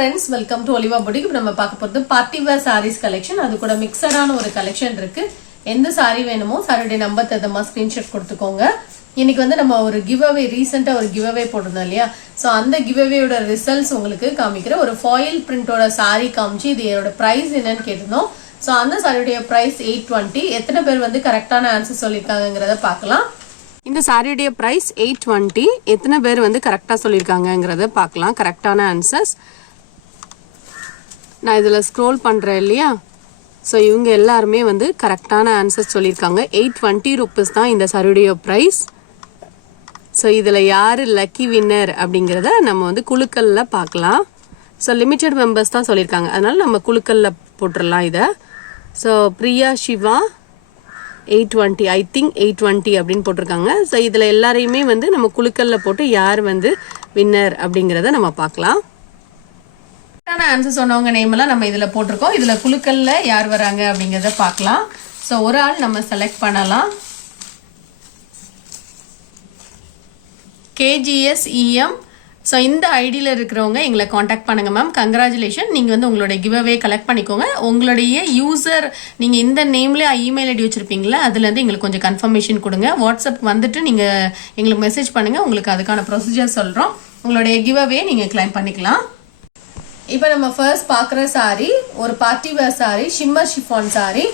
friends, welcome to Oliva Boutique. இப்ப நம்ம பார்க்க போறது பார்ட்டி வேர் sarees collection. அது கூட மிக்ஸடான ஒரு collection இருக்கு. எந்த saree வேணுமோ சாரியோட நம்பர் தரமா ஸ்கிரீன்ஷாட் கொடுத்துக்கோங்க. இன்னைக்கு வந்து நம்ம ஒரு கிவ் அவே ரீசெண்டா ஒரு கிவ் அவே போட்டிருந்தோம் இல்லையா, சோ அந்த கிவ் அவேயோட ரிசல்ட்ஸ் உங்களுக்கு காமிக்கிற ஒரு ஃபாயில் பிரிண்டோட saree காமிச்சு இது இதோட பிரைஸ் என்னன்னு கேட்டிருந்தோம். சோ அந்த சாரியோட பிரைஸ் 820. எத்தனை பேர் வந்து கரெக்டான ஆன்சர் சொல்லிருக்காங்கங்கறத பார்க்கலாம். இந்த சாரியோட பிரைஸ் 820. எத்தனை பேர் வந்து கரெக்டா சொல்லிருக்காங்கங்கறத பார்க்கலாம். கரெக்டான ஆன்சர்ஸ் நான் இதுல ஸ்க்ரோல் பண்றேன் இல்லையா, ஸோ இவங்க எல்லாருமே வந்து கரெக்டான ஆன்சர்ஸ் சொல்லியிருக்காங்க. 820 ருபீஸ் தான் இந்த சாரியோட ப்ரைஸ். ஸோ இதில் யார் லக்கி வின்னர் அப்படிங்கிறத நம்ம வந்து குழுக்களில் பார்க்கலாம். ஸோ லிமிட்டட் மெம்பர்ஸ் தான் சொல்லியிருக்காங்க, அதனால நம்ம குழுக்களில் போட்டுடலாம் இதை. So Priya Siva 820, I think 820 அப்படின்னு போட்டிருக்காங்க. ஸோ இதில் எல்லாரையுமே வந்து நம்ம குழுக்களில் போட்டு யார் வந்து வின்னர் அப்படிங்கிறத நம்ம பார்க்கலாம். ஆன்சர் சொன்னவங்க நேம் எல்லாம் நம்ம இதுல போட்டிருக்கோம். இதுல குழுக்கள்ல யார் வராங்க அப்படிங்கறத பார்க்கலாம். சோ ஒரு ஆள் நம்ம செலக்ட் பண்ணலாம். KGSEM. ஸோ இந்த ஐடியில் இருக்கிறவங்க எங்களை காண்டாக்ட் பண்ணுங்க மேம். கங்க்ராச்சுலேஷன், நீங்கள் வந்து உங்களுடைய கிவ் அவே கலெக்ட் பண்ணிக்கோங்க. உங்களுடைய யூசர் நீங்கள் இந்த நேம்லேயே இமெயில் ஐடி வச்சுருப்பீங்களா, அதுலேருந்து எங்களுக்கு கொஞ்சம் கன்ஃபர்மேஷன் கொடுங்க. வாட்ஸ்அப் வந்துட்டு நீங்கள் எங்களுக்கு மெசேஜ் பண்ணுங்கள், உங்களுக்கு அதுக்கான ப்ரொசீஜர் சொல்கிறோம். உங்களுடைய கிவ் அவே நீங்கள் கிளைம் பண்ணிக்கலாம். இப்போ நம்ம ஃபர்ஸ்ட் பார்க்குற சாரி ஒரு party wear sorry, shimmer chiffon sorry.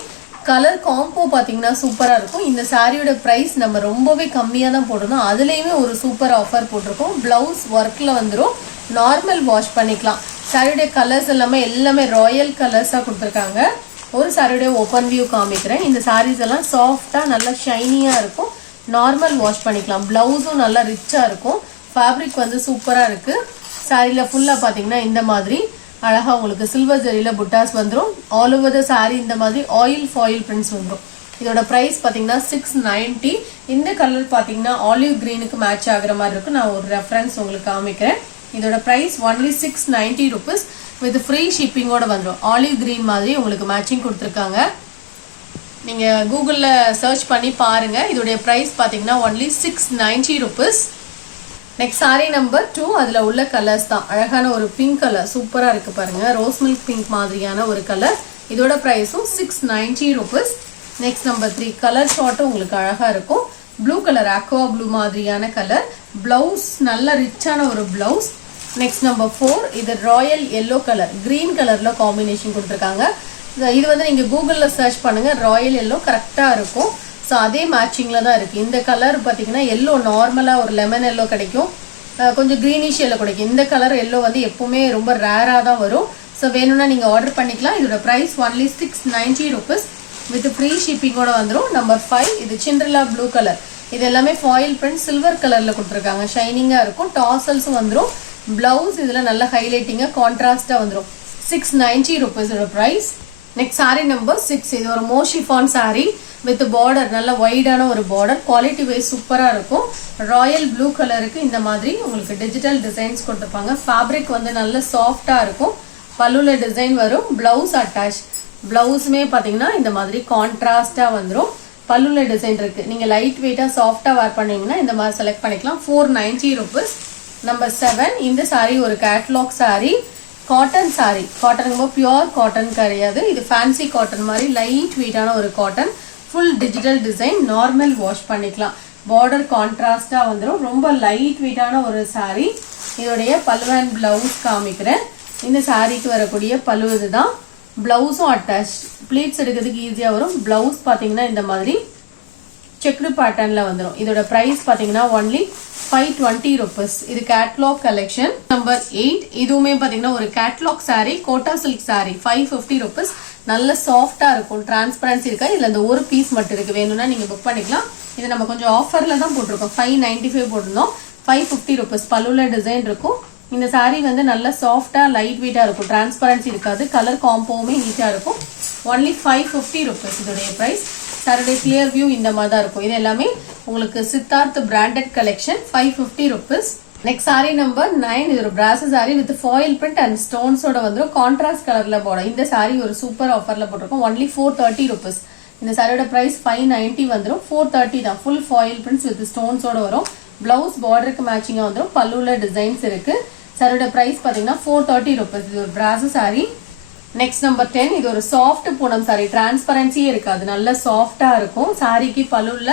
Colour combo பார்த்தீங்கன்னா சூப்பராக இருக்கும். இந்த சாரியோட ப்ரைஸ் நம்ம ரொம்பவே கம்மியாக தான் போட்டிருந்தோம். அதுலேயுமே ஒரு சூப்பர் ஆஃபர் போட்டிருக்கோம். ப்ளவுஸ் ஒர்க்கில் வந்துடும், நார்மல் வாஷ் பண்ணிக்கலாம். சாரியோட கலர்ஸ் எல்லாமே ராயல் கலர்ஸாக கொடுத்துருக்காங்க. ஒரு சாரியோட ஓப்பன் வியூ காமிக்கிறேன். இந்த சாரீஸ் எல்லாம் சாஃப்டாக நல்லா ஷைனியாக இருக்கும், நார்மல் வாஷ் பண்ணிக்கலாம். ப்ளவுஸும் நல்லா ரிச்சாக இருக்கும். ஃபேப்ரிக் வந்து சூப்பராக இருக்குது. சாரியில் ஃபுல்லாக பார்த்தீங்கன்னா இந்த மாதிரி அழகாக உங்களுக்கு சில்வர் ஜரியில் புட்டாஸ் வந்துடும். ஆல் ஓவர் த சாரி இந்த மாதிரி ஆயில் ஃபாயில் பிரிண்ட்ஸ் வந்துடும். இதோட ப்ரைஸ் பார்த்தீங்கன்னா 690. இந்த கலர் பார்த்தீங்கன்னா ஆலிவ் கிரீனுக்கு மேட்ச் ஆகிற மாதிரி இருக்கும். நான் ஒரு ரெஃபரன்ஸ் உங்களுக்கு காமிக்கிறேன். இதோட price only 690 rupees with free ஷிப்பிங்கோட வந்துடும். ஆலிவ் கிரீன் மாதிரி உங்களுக்கு மேட்சிங் கொடுத்துருக்காங்க. நீங்கள் கூகுளில் சர்ச் பண்ணி பாருங்கள். இதோடைய ப்ரைஸ் பார்த்தீங்கன்னா only 690 rupees. Next sari number 2. அதில் உள்ள கலர்ஸ் தான் அழகான ஒரு பிங்க் கலர் சூப்பராக இருக்குது பாருங்கள். ரோஸ் மில்க் பிங்க் மாதிரியான ஒரு கலர். இதோட ப்ரைஸும் 690 ருபீஸ். நெக்ஸ்ட் நம்பர் 3 கலர் ஷார்ட்டும் உங்களுக்கு அழகாக இருக்கும். ப்ளூ கலர், அக்வா ப்ளூ மாதிரியான கலர். ப்ளவுஸ் நல்ல ரிச்சான ஒரு ப்ளவுஸ். நெக்ஸ்ட் நம்பர் 4 இது ராயல் எல்லோ கலர், கிரீன் கலரில் காம்பினேஷன் கொடுத்துருக்காங்க. இது வந்து நீங்கள் கூகுளில் சர்ச் பண்ணுங்கள், ராயல் எல்லோ கரெக்டாக இருக்கும். ஸோ அதே மேட்சிங்கில் தான் இருக்குது. இந்த கலர் பார்த்தீங்கன்னா எல்லோ நார்மலாக ஒரு லெமன் எல்லோ கிடைக்கும், கொஞ்சம் க்ரீனிஷ் எல்லோ கிடைக்கும். இந்த கலர் எல்லோ வந்து எப்போவுமே ரொம்ப ரேராக தான் வரும். ஸோ வேணும்னா நீங்கள் ஆர்டர் பண்ணிக்கலாம். இதோட price only 690 rupees with free ஷிப்பிங்கோட வந்துடும். நம்பர் 5 இது சிண்ட்ரெல்லா ப்ளூ கலர். இது எல்லாமே ஃபாயில் பிரிண்ட் சில்வர் கலரில் கொடுத்துருக்காங்க, ஷைனிங்காக இருக்கும். டாசல்ஸும் வந்துடும். ப்ளவுஸ் இதில் நல்ல ஹைலைட்டிங்காக கான்ட்ராஸ்டாக வந்துடும். 690 ருபீஸோட ப்ரைஸ். நெக்ஸ்ட் சாரி நம்பர் 6 இது ஒரு மோஷிஃபான் சாரி வித் பார்டர், நல்ல வைடான ஒரு பார்டர். குவாலிட்டி வைஸ் சூப்பராக இருக்கும். ராயல் ப்ளூ கலருக்கு இந்த மாதிரி உங்களுக்கு டிஜிட்டல் டிசைன்ஸ் கொடுத்துருப்பாங்க. ஃபேப்ரிக் வந்து நல்ல சாஃப்டாக இருக்கும். பல்லுல டிசைன் வரும். Blouse attach. ப்ளவுஸுமே பார்த்தீங்கன்னா இந்த மாதிரி கான்ட்ராஸ்டாக வந்துடும். பல்லுல டிசைன் இருக்கு. நீங்கள் லைட் வெயிட்டாக சாஃப்டாக வேர் பண்ணீங்கன்னா இந்த மாதிரி செலக்ட் பண்ணிக்கலாம். 490 ருபீஸ். நம்பர் 7 இந்த சாரி ஒரு catalogue sorry, cotton sorry. Cotton pure cotton கிடையாது, இது ஃபேன்சி காட்டன் மாதிரி லைட் வெயிட்டான ஒரு cotton. Full digital design, normal wash பண்ணிக்கலாம். பார்டர் கான்ட்ராஸ்டா வந்துடும். ரொம்ப லைட் வெயிட்டான ஒரு சாரி. இதோடைய பல்லு அண்ட் பிளவுஸ் காமிக்கிறேன். இந்த சாரிக்கு வரக்கூடிய பல்லு இதுதான். பிளவுஸும் அட்டாச், ப்ளீட்ஸ் எடுக்கிறதுக்கு ஈஸியாக வரும். பிளவுஸ் பார்த்தீங்கன்னா இந்த மாதிரி செக்டு பேட்டர்ன்ல வந்துடும். இதோட பிரைஸ் பார்த்தீங்கன்னா ஒன்லி 520 ருபீஸ். இது கேட்லாக் கலெக்ஷன். நம்பர் 8 இதுவுமே பார்த்தீங்கன்னா ஒரு catalogue sari, Kota silk sari. 550 rupees. நல்ல சாஃப்டா இருக்கும், டிரான்ஸ்பரன்சி இருக்கா. இதுல இந்த ஒரு பீஸ் மட்டும் இருக்கு, வேணும்னா நீங்க புக் பண்ணிக்கலாம். இது நம்ம கொஞ்சம் ஆஃபர்ல தான் போட்டிருக்கோம். 595 போட்டிருந்தோம். 550 ருபீஸ். பல்லுல டிசைன் இருக்கும். இந்த சாரி வந்து நல்ல சாஃப்டா லைட் வெயிட்டா இருக்கும், டிரான்ஸ்பரன்சி இருக்காது. கலர் காம்போவுமே நீட்டா இருக்கும். ஒன்லி 550 ருபீஸ் இதோடைய பிரைஸ். சாரியோட கிளியர் வியூ இந்த மாதிரி தான் இருக்கும். இது எல்லாமே உங்களுக்கு Siddharth branded collection. 550 rupees. Next sari number 9 இது ஒரு brass sari with foil print and ஸ்டோன்ஸோட வந்துடும். கான்ட்ராஸ்ட் கலர்ல போடும். இந்த சாரி ஒரு சூப்பர் ஆஃபர்ல போட்டிருக்கோம். Only 430 rupees. இந்த சாரியோட பிரைஸ் 590 வந்துடும். 430 தான். ஃபுல் ஃபாயில் பிரிண்ட்ஸ் வித் ஸ்டோன்ஸோட வரும். பிளவுஸ் பார்டருக்கு மேட்சிங்கா வந்துடும். பல்லுல டிசைன்ஸ் இருக்கு. சாரோட பிரைஸ் பாத்தீங்கன்னா 430 rupees. இது ஒரு பிராசோ சாரி. நெக்ஸ்ட் நம்பர் 10, இது ஒரு சாஃப்ட் பூனம் சாரி. டிரான்ஸ்பரன்சியே இருக்காது, நல்ல சாஃப்டா இருக்கும். சாரிக்கு பல்லுல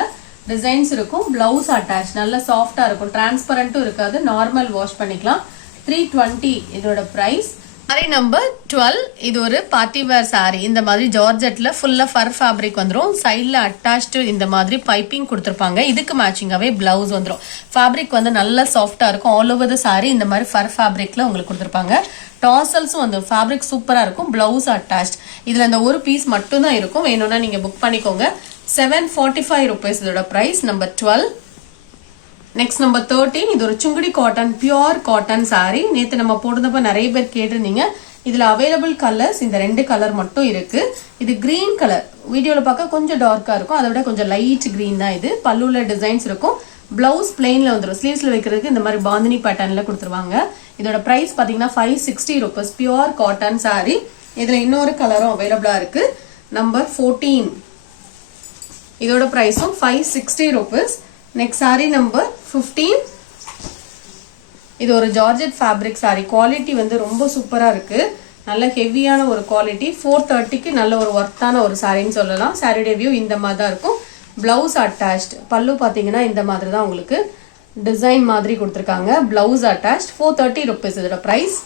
டிசைன்ஸ் இருக்கும், பிளவுஸ் அட்டாச், நல்ல சாஃப்டா இருக்கும். டிரான்ஸ்பரண்ட்டும் இருக்காது, நார்மல் வாஷ் பண்ணிக்கலாம். 320 இதோட பிரைஸ். சாரி நம்பர் 12, இது ஒரு பார்ட்டி வேர் சாரி. இந்த மாதிரி ஜார்ஜெட்ல ஃபுல்லா ஃபர் ஃபேப்ரிக் வந்துடும். சைட்ல அட்டாச்டு இந்த மாதிரி பைப்பிங் கொடுத்துருப்பாங்க. இதுக்கு மேட்சிங்காவே பிளவுஸ் வந்துடும். ஃபேப்ரிக் வந்து நல்ல சாஃப்டா இருக்கும். ஆல் ஓவர் த சாரி இந்த மாதிரி ஃபர் ஃபேப்ரிக்ல உங்களுக்கு கொடுத்துருப்பாங்க. டாசல்ஸும் வந்து ஃபேப்ரிக் சூப்பரா இருக்கும். Blouse attached. இதுல இந்த ஒரு பீஸ் மட்டும் தான் இருக்கும். வேணும்னா நீங்க புக் பண்ணிக்கோங்க. 745 rupees இதோட பிரைஸ். நம்பர் 12. நெக்ஸ்ட் நம்பர் 13, இது ஒரு Sungudi cotton, pure cotton sorry. நேத்து நம்ம போட்டதப்ப நிறைய பேர் கேட்டிருந்தீங்க. இதுல அவைலபிள் கலர்ஸ் இந்த 2 கலர் மட்டும் இருக்கு. இது கிரீன் கலர், வீடியோல பார்க்க கொஞ்சம் டார்க்கா இருக்கும், அதை விட கொஞ்சம் லைட் கிரீன் தான் இது. பல்லுல டிசைன்ஸ் இருக்கும். பிளவுஸ் பிளெயின்ல வந்துடும். ஸ்லீவ்ஸ்ல வைக்கிறதுக்கு இந்த மாதிரி பாந்தினி பேட்டர்ன்ல கொடுத்துருவாங்க. இதோட பிரைஸ் பாத்தீங்கன்னா 560 rupees. Pure cotton sorry. இதுல இன்னொரு கலரும் அவைலபிளா இருக்கு. நம்பர் 14, இதோட பிரைஸும் 560 rupees. நெக்ஸ்ட் சாரி நம்பர் 15, இது ஒரு ஜார்ஜெட் ஃபேப்ரிக் சாரி. குவாலிட்டி வந்து ரொம்ப சூப்பரா இருக்கு, நல்ல ஹெவியான ஒரு குவாலிட்டி. 430க்கு நல்ல ஒரு ஒர்த்தான ஒரு சாரின்னு சொல்லலாம். சாரியோட வியூ இந்த மாதிரி தான் இருக்கும். Blouse attached. பல்லு பாத்தீங்கன்னா இந்த மாதிரி தான் உங்களுக்கு டிசைன் மாதிரி கொடுத்துருக்காங்க. Blouse attached. 430 rupees இதோட பிரைஸ்.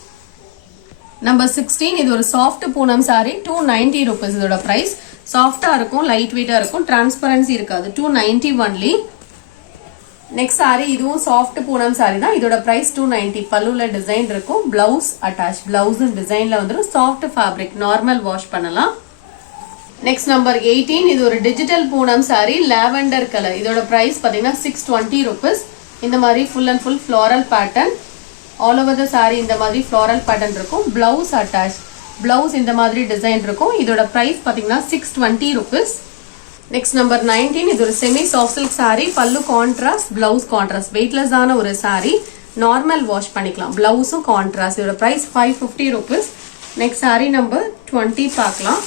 நம்பர் 16, இது ஒரு சாஃப்ட் பூனம் சாரி. 290 rupees இதோட பிரைஸ். சாஃப்டா இருக்கும், லைட் வெயிட்டா இருக்கும், டிரான்ஸ்பரன்சி இருக்காது. 290 ஒன்லி. நெக்ஸ்ட் சாரி, இதுவும் சாஃப்ட் பூனம் சாரி தான். இதோட பிரைஸ் 290. பல்லுல டிசைன் இருக்கும், பிளவுஸ் அட்டாச். பிளவுஸ் டிசைன்ல வந்துடும். சாஃப்ட் ஃபேப்ரிக், நார்மல் வாஷ் பண்ணலாம். நெக்ஸ்ட் நம்பர் 18, இது ஒரு digital Poonam sorry, lavender colour. இதோட பிரைஸ் பாத்தீங்கன்னா 620 rupees. இந்த மாதிரி full and full floral pattern. All over the sorry இந்த மாதிரி ஃபிளாரல் பேட்டர்ன் இருக்கும். Blouse attach. பிளவுஸ் இந்த மாதிரி டிசைன் இருக்கும். இதோட பிரைஸ் பாத்தீங்கன்னா 620 rupees. நெக்ஸ்ட் நம்பர் 19, இது ஒரு செமி சாஃப்ட் சில்க் சாரி. பல்லு கான்ட்ராஸ்ட், பிளவுஸ் கான்ட்ராஸ்ட். வெயிட்லெஸ் ஆன ஒரு சாரி, நார்மல் வாஷ் பண்ணிக்கலாம். பிளவுஸும் கான்ட்ராஸ்ட். இதோட price 550 rupees. Next sari number 20 பார்க்கலாம்.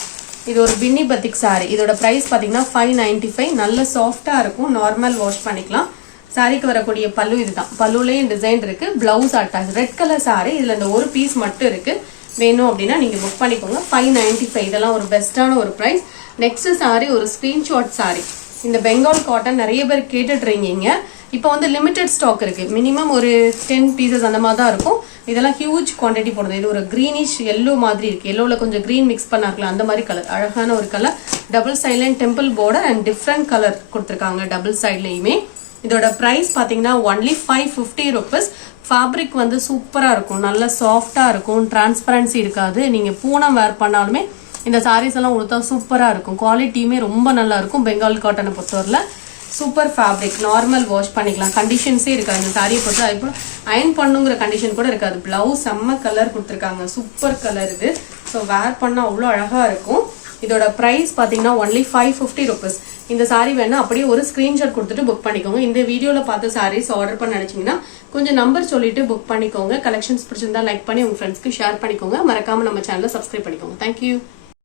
இது ஒரு பின்னி பத்திக் சாரி. இதோட பிரைஸ் பாத்தீங்கன்னா 595. நல்ல சாஃப்டா இருக்கும், நார்மல் வாஷ் பண்ணிக்கலாம். சாரிக்கு வரக்கூடிய பல்லு இதுதான். பல்லுலயும் டிசைன் இருக்கு, blouse attach. Red colour sorry. இதுல இந்த ஒரு பீஸ் மட்டும் இருக்கு. வேணும் அப்படின்னா நீங்க புக் பண்ணிக்கோங்க. 595. இதெல்லாம் ஒரு பெஸ்டான ஒரு பிரைஸ். நெக்ஸ்ட் சாரி ஒரு ஸ்கிரீன்ஷாட் சாரி. இந்த பெங்கால் காட்டன் நிறைய பேர் கேட்டுட்டு இருக்கீங்க. இப்போ வந்து லிமிடெட் ஸ்டாக் இருக்கு. மினிமம் ஒரு 10 பீசஸ் அந்த மாதிரி தான் இருக்கும். இதெல்லாம் ஹியூஜ் குவான்டிட்டி போடுறது. இது ஒரு கிரீனிஷ் எல்லோ மாதிரி இருக்கு. எல்லோல கொஞ்சம் கிரீன் மிக்ஸ் பண்ணாக்கலாம், அந்த மாதிரி கலர். அழகான ஒரு கலர். டபுள் சைட்ல temple border and different colour கொடுத்துருக்காங்க டபுள் சைட்லயுமே. இதோட பிரைஸ் பாத்தீங்கன்னா ஒன்லி 550 rupees. ஃபேப்ரிக் வந்து சூப்பரா இருக்கும், நல்ல சாஃப்டா இருக்கும், டிரான்ஸ்பரன்சி இருக்காது. நீங்க பூனம் வேர் பண்ணாலுமே இந்த சாரீஸ் எல்லாம் உடுத்தா சூப்பரா இருக்கும். குவாலிட்டியுமே ரொம்ப நல்லா இருக்கும். பெங்கால் காட்டனை பொறுத்தவரையில சூப்பர் ஃபேப்ரிக், நார்மல் வாஷ் பண்ணிக்கலாம். கண்டிஷன்ஸே இருக்காது இந்த சாரியை பொறுத்த. அது கூட அயன் பண்ணுங்கிற கண்டிஷன் கூட இருக்காது. பிளவுஸ் செம்ம கலர் கொடுத்துருக்காங்க, சூப்பர் கலர் இது. ஸோ வேர் பண்ணா அவ்வளோ அழகா இருக்கும். இதோட பிரைஸ் பாத்தீங்கன்னா ஒன்லி 550 rupees. இந்த சாரி வேணா அப்படியே ஒரு ஸ்கிரீன்ஷாட் கொடுத்துட்டு புக் பண்ணிக்கோங்க. இந்த வீடியோல பார்த்த சாரீஸ் ஆர்டர் பண்ண நினைச்சீங்கன்னா கொஞ்சம் நம்பர் சொல்லிட்டு புக் பண்ணிக்கோங்க. கலெக்ஷன்ஸ் பிடிச்சிருந்தா லைக் பண்ணி உங்க ஃப்ரெண்ட்ஸ்க்கு ஷேர் பண்ணிக்கோங்க. மறக்காம நம்ம சேனலை சப்ஸ்கிரைப் பண்ணிக்கோங்க. தேங்க்யூ.